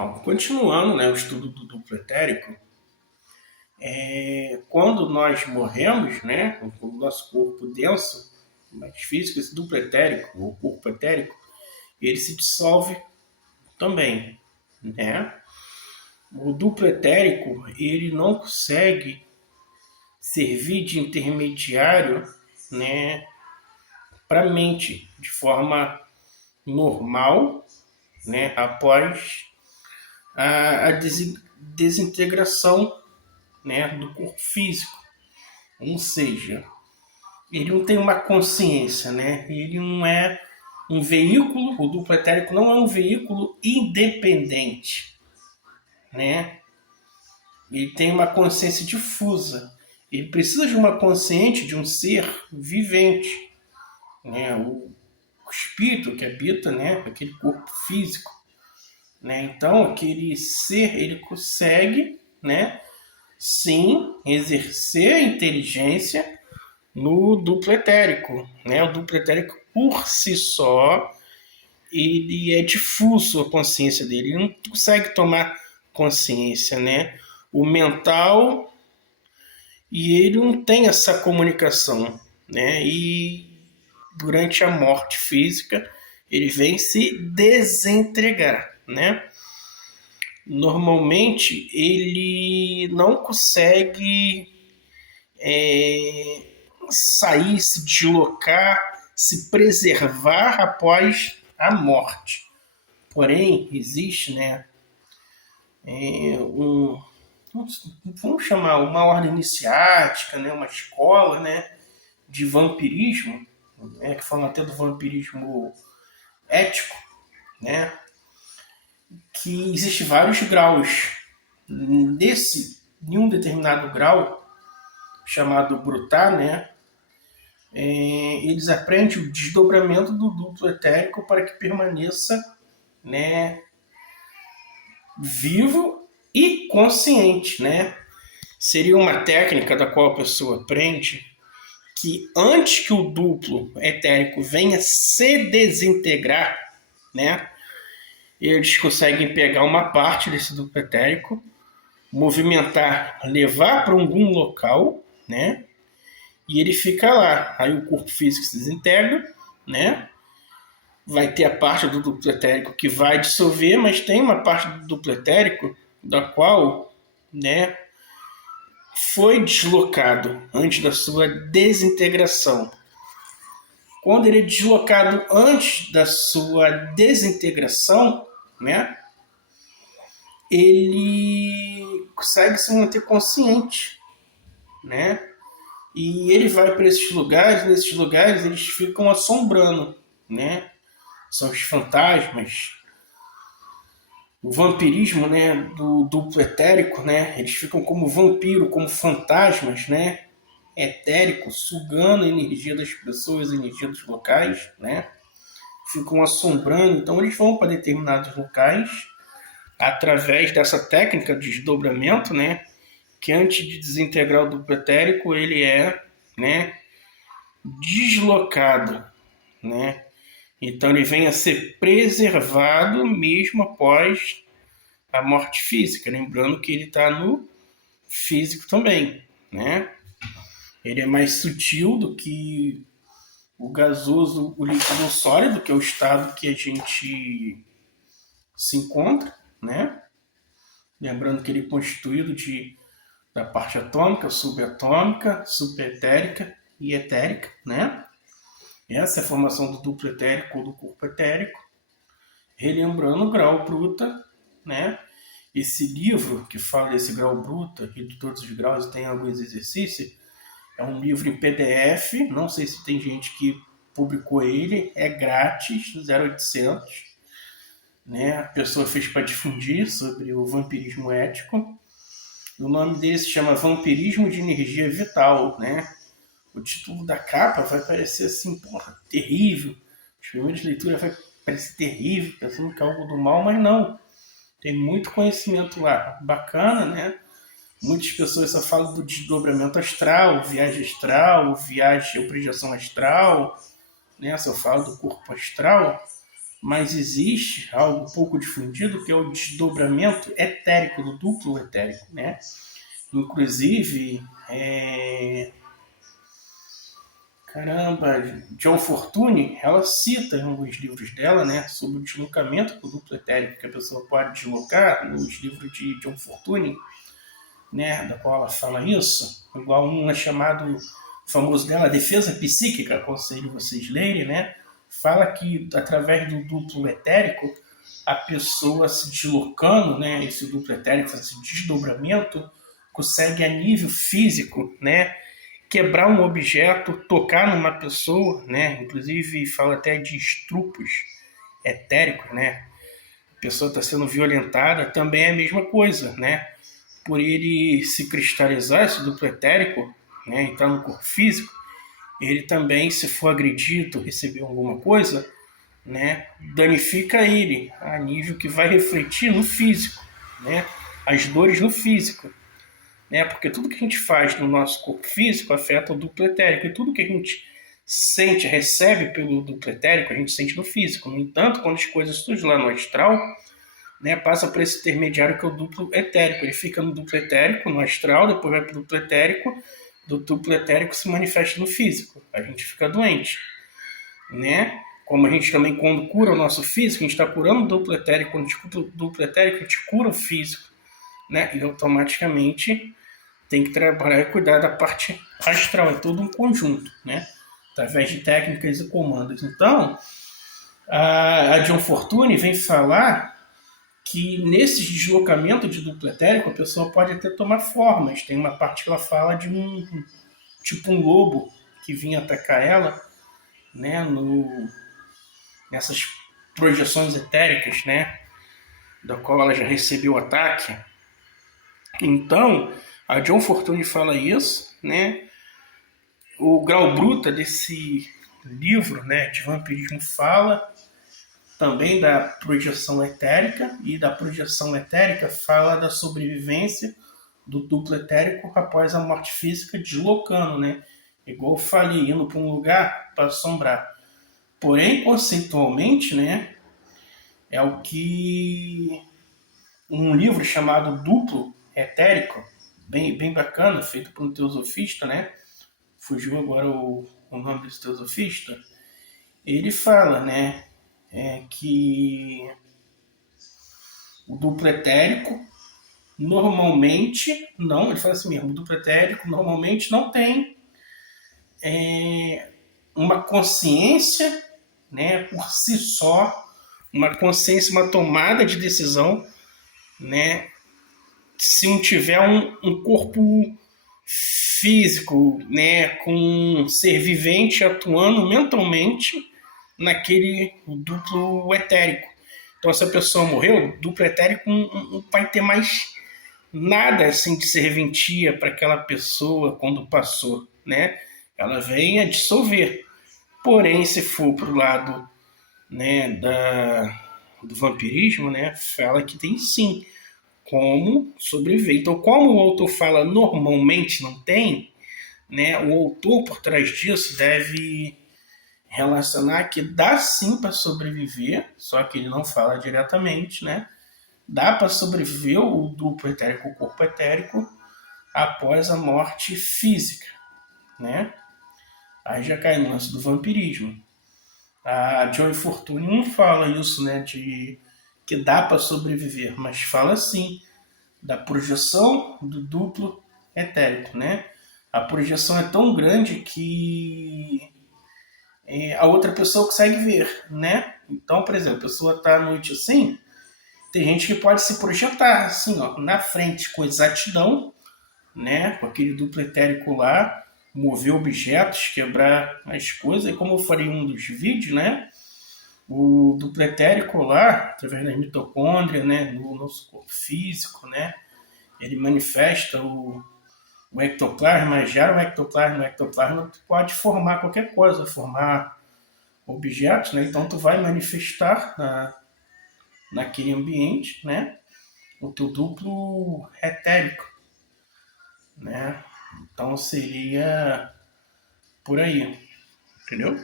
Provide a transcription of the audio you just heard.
Então, continuando, né, o estudo do duplo etérico, quando nós morremos, né, o nosso corpo denso, mais físico, esse duplo etérico, o corpo etérico, ele se dissolve também, né? O duplo etérico, ele não consegue servir de intermediário, né, para a mente de forma normal, né, após a desintegração, né, do corpo físico. Ou seja, ele não tem uma consciência, né? Ele não é um veículo, o duplo etérico não é um veículo independente, né? Ele tem uma consciência difusa. Ele precisa de uma consciente de um ser vivente, né? O espírito que habita, né, aquele corpo físico, né? Então, aquele ser, ele consegue, né, sim, exercer a inteligência no duplo etérico, né? O duplo etérico por si só, ele é difuso a consciência dele, ele não consegue tomar consciência, né? O mental, e ele não tem essa comunicação, né? E durante a morte física, ele vem se desentregar, né? Normalmente, ele não consegue sair, se deslocar, se preservar após a morte. Porém, existe, né, vamos chamar uma ordem iniciática, né, uma escola, né, de vampirismo, né, que falam até do vampirismo ético, né, que existe vários graus. Em um determinado grau, chamado Brutar, né, eles aprendem o desdobramento do duplo etérico para que permaneça, né, vivo e consciente, né? Seria uma técnica da qual a pessoa aprende que antes que o duplo etérico venha se desintegrar, né, eles conseguem pegar uma parte desse duplo etérico, movimentar, levar para algum local, né? E ele fica lá. Aí o corpo físico se desintegra, né? Vai ter a parte do duplo etérico que vai dissolver, mas tem uma parte do duplo etérico da qual, né, foi deslocado antes da sua desintegração. Quando ele é deslocado antes da sua desintegração, né, ele consegue se manter consciente, né? E ele vai para esses lugares, nesses lugares eles ficam assombrando, né? São os fantasmas, o vampirismo, né, do duplo etérico, né? Eles ficam como vampiro, como fantasmas, né? Etérico, sugando a energia das pessoas, a energia dos locais, né? Ficam assombrando, então eles vão para determinados locais através dessa técnica de desdobramento, né? Que antes de desintegrar o duplo etérico, ele é, né, deslocado, né? Então ele vem a ser preservado mesmo após a morte física, lembrando que ele está no físico também, né? Ele é mais sutil do que o gasoso, o líquido sólido, que é o estado que a gente se encontra, né? Lembrando que ele é constituído da parte atômica, subatômica, subetérica e etérica, né? Essa é a formação do duplo etérico ou do corpo etérico. Relembrando o grau bruta, né? Esse livro que fala desse grau bruta e de todos os graus tem alguns exercícios, é um livro em PDF, não sei se tem gente que publicou ele, é grátis, 0800, né? A pessoa fez para difundir sobre o vampirismo ético. O nome dele se chama Vampirismo de Energia Vital, né? O título da capa vai parecer assim, porra, terrível. As primeiras leituras vai parecer terrível, pensando que é algo do mal, mas não. Tem muito conhecimento lá, bacana, né? Muitas pessoas só falam do desdobramento astral, viagem ou projeção astral, né? Só falam do corpo astral, mas existe algo pouco difundido que é o desdobramento etérico, do duplo etérico, né? Inclusive, caramba, John Fortune, ela cita em alguns livros dela, né, sobre o deslocamento do duplo etérico que a pessoa pode deslocar, nos livros de John Fortune, né, da qual ela fala isso, igual um é chamado, famoso dela, Defesa Psíquica, aconselho vocês lerem, né, fala que através do duplo etérico, a pessoa se deslocando, né, esse duplo etérico, esse desdobramento, consegue a nível físico, né, quebrar um objeto, tocar numa pessoa, né, inclusive fala até de estrupos etéricos, né, a pessoa está sendo violentada, também é a mesma coisa, né, por ele se cristalizar, esse duplo etérico, né, entrar no corpo físico, ele também, se for agredido, receber alguma coisa, né, danifica ele a nível que vai refletir no físico, né, as dores no físico, né, porque tudo que a gente faz no nosso corpo físico afeta o duplo etérico, e tudo que a gente sente, recebe pelo duplo etérico, a gente sente no físico. No entanto, quando as coisas surgem lá no astral, né, passa por esse intermediário que é o duplo etérico. Ele fica no duplo etérico, no astral, depois vai para o duplo etérico, do duplo etérico se manifesta no físico. A gente fica doente, né? Como a gente também, quando cura o nosso físico, a gente está curando o duplo etérico. Quando a gente cura o duplo etérico, a gente cura o físico, né? E automaticamente tem que trabalhar e cuidar da parte astral. É todo um conjunto, né? Através de técnicas e comandos. Então, a John Fortune vem falar que nesse deslocamento de duplo etérico a pessoa pode até tomar formas. Tem uma parte que ela fala de tipo um lobo que vinha atacar ela, né, nessas projeções etéricas, né, da qual ela já recebeu o ataque. Então, a John Fortune fala isso, né? O Grau Bruta desse livro, né, de vampirismo fala também da projeção etérica, e da projeção etérica fala da sobrevivência do duplo etérico após a morte física, deslocando, né? Igual eu falei, indo para um lugar para assombrar. Porém, conceitualmente, né, é o que um livro chamado Duplo Etérico, bem bacana, feito por um teosofista, né? Fugiu agora o nome desse teosofista. Ele fala, né, que o duplo etérico normalmente não, ele fala assim mesmo, o duplo etérico normalmente não tem uma consciência, né, por si só, uma consciência, uma tomada de decisão, né, se não tiver um corpo físico, né, com um ser vivente atuando mentalmente naquele duplo etérico. Então, se a pessoa morreu, o duplo etérico não vai ter mais nada assim de serventia para aquela pessoa quando passou, né? Ela vem a dissolver. Porém, se for para o lado, né, do vampirismo, né, fala que tem sim como sobreviver. Então, como o autor fala normalmente não tem, né, o autor por trás disso deve relacionar que dá sim para sobreviver, só que ele não fala diretamente, né? Dá para sobreviver o duplo etérico, o corpo etérico, após a morte física, né? Aí já cai no lance do vampirismo. A Joy Fortune não fala isso, né, de que dá para sobreviver, mas fala sim da projeção do duplo etérico, né? A projeção é tão grande que a outra pessoa consegue ver, né? Então, por exemplo, a pessoa está à noite assim, tem gente que pode se projetar assim, ó, na frente com exatidão, né? Com aquele duplo etérico lá, mover objetos, quebrar as coisas, e como eu falei em um dos vídeos, né? O duplo etérico lá, através da mitocôndria, né? No nosso corpo físico, né? Ele manifesta o ectoplasma, gera o ectoplasma pode formar qualquer coisa, formar objetos, né? Então tu vai manifestar naquele ambiente, né? O teu duplo etérico, né? Então seria por aí, entendeu?